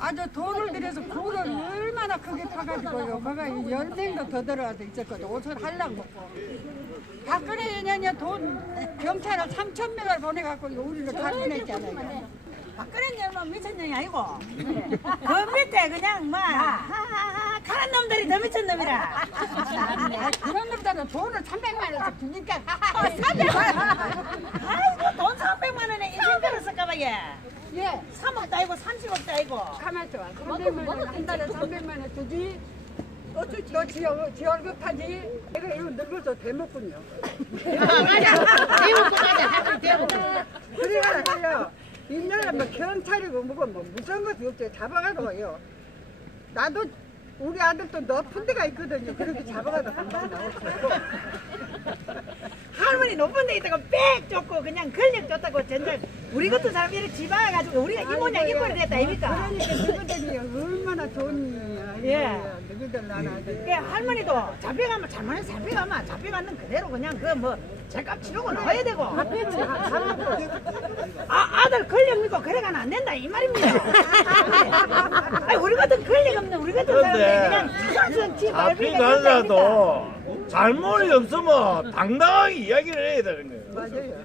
아주 돈을 들여서 굴을 얼마나 크게 파가지고 요. 거가 열 명도 더 들어와서 있었거든. 옷을 할랑 먹고. 박근혜 연년에 돈 경찰을 3천 명을 보내갖고 우리를 탈분했잖아요. 박근혜 얼마 미쳤년이 아니고 그 밑에 그냥 막 하하하 놈들이 더 미친 놈이라 아, 그런 놈들은 돈을 300만 원씩 주니까 하하, 300만 아이고 돈 300만 원에 인생 들었을까봐 얘 예. 3억도 아니고 30억도 아니고 있어. 300만 원, 한 달에 300만 원 주지. 너 지, 지 월급 타지? 내가 이거 늙어서 대먹군요. 대먹고 가자. 대먹고. 그래가지고요. 일년에 뭐 경찰이고 뭐고 뭐 무서운 것이 없죠. 잡아가지고요. 나도 우리 아들도 높은 데가 있거든요. 그렇게 잡아가지고 금방 나오고. 할머니 높은 데 있다가 빽 쫓고 그냥 권력 줬다고 전날 우리 같은 사람이 이렇게 집어가지고 우리가 이 모양 이 꼴이 됐다 아닙니까 그러니까 너희들이 얼마나 좋은 예. 너희들 나나 그 할머니도 잡혀가면 잘못해서 잡혀가면 잡혀가는 그대로 그냥 그 뭐 제값 치르고 나와야 되고 아, 아들 권력 믿고 그래가면 안 된다 이 말입니다. 아니, 우리 같은 권력 없는 우리 같은 사람들이 그런데 그냥 지선선 지 앞이 말비가 된다 가더라도 잘못이 없으면 당당하게 이야기를 해야 되는 거예요. 맞아요.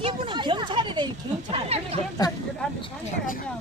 이분은 경찰이래 경찰. 경찰이 들한테 장난 아니야.